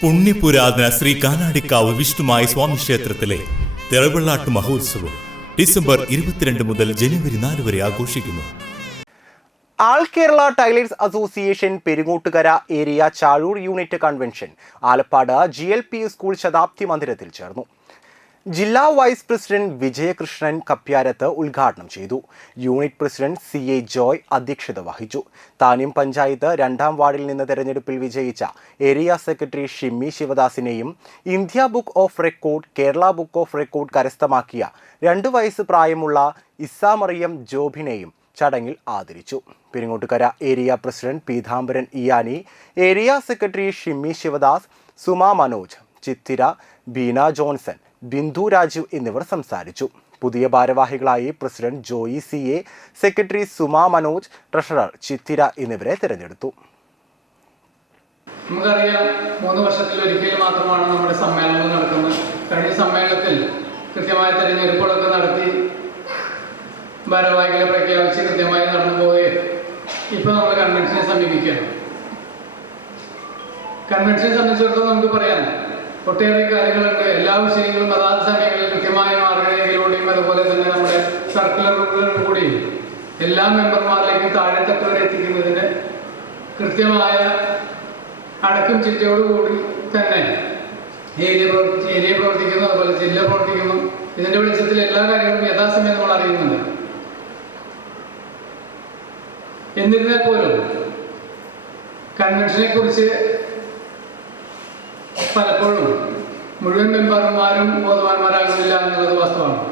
പുണ്യപുരാതന ശ്രീ കാനാടിക്കാവ് വിഷ്ണുമായ സ്വാമി ക്ഷേത്രത്തിലെ തിറവെള്ളാട്ട് മഹോത്സവം ഡിസംബർ 22 മുതൽ ജനുവരി 4 വരെ ആഘോഷിക്കുന്നു. All Kerala tailors association Peringottukara area Chazhoor unit convention Alappad GLP school ശതാബ്ദി മന്ദിരത്തിൽ ചേർന്നു. ജില്ലാ വൈസ് പ്രസിഡന്റ് വിജയകൃഷ്ണൻ കപ്പ്യാരത്ത് ഉദ്ഘാടനം ചെയ്തു. യൂണിറ്റ് പ്രസിഡന്റ് CA ജോയ് അധ്യക്ഷത വഹിച്ചു. താന്യം പഞ്ചായത്ത് 2-ാം വാർഡിൽ നിന്ന് തെരഞ്ഞെടുപ്പിൽ വിജയിച്ച ഏരിയ സെക്രട്ടറി ഷിമ്മി ശിവദാസിനെയും India book of record, Kerala book of record കരസ്ഥമാക്കിയ 2 വയസ്സ് പ്രായമുള്ള ഇസാമറിയം ജോബിനെയും ചടങ്ങിൽ ആദരിച്ചു. Peringottukara area president Peethambaran Iyani, area secretary Shimmy Sivadas, Suma Manoj, Chithira, Beena Johnson, Bindu Raju എന്നിവർ സംസാരിച്ചു. പുതിയ ഭാരവാഹികളായി president Joy CA, secretary Suma Manoj, treasurer Chithira എന്നിവരെ തിരഞ്ഞെടുത്തു. നമുക്കറിയാം, 3 വർഷത്തിലൊരിക്കൽ മാത്രമാണ് നമ്മുടെ സമ്മേളനം നടക്കുന്നത്. കഴിഞ്ഞ സമ്മേളനത്തിൽ കൃത്യമായ തെരഞ്ഞെടുപ്പുകളൊക്കെ നടത്തി ഭാരവാഹികളെ പ്രഖ്യാപിച്ച് കൃത്യമായി നടന്നു പോവുകയും ഇപ്പോൾ നമ്മൾ കൺവെൻഷനെ സമീപിക്കുകയാണ്. കൺവെൻഷനെ സംബന്ധിച്ചിടത്തോളം നമുക്ക് പറയാം, ഒട്ടേറെ കാര്യങ്ങളുണ്ട്. എല്ലാ വിഷയങ്ങളും അതാത് സമയങ്ങളിൽ കൃത്യമായ മാർഗരേഖയിലൂടെയും അതുപോലെ തന്നെ നമ്മുടെ സർക്കുലറുകളിലും കൂടിയും എല്ലാ മെമ്പർമാരിലേക്കും താഴെത്തട്ട് വരെ എത്തിക്കുന്നതിന് കൃത്യമായ അടക്കും ചിട്ടയോടുകൂടി തന്നെ ഏരിയ പ്രവർത്തിക്കുന്നു, അതുപോലെ ജില്ല പ്രവർത്തിക്കുന്നു. ഇതിൻ്റെ വെളിച്ചത്തിൽ എല്ലാ കാര്യങ്ങളും യഥാസമയം നമ്മൾ അറിയുന്നുണ്ട്. എന്നിരുന്നാൽ പോലും കൺവെൻഷനെ കുറിച്ച് പലപ്പോഴും മുഴുവൻ മെമ്പർമാരും ബോധവാന്മാരാകുന്നില്ല എന്നുള്ളത് വാസ്തവമാണ്.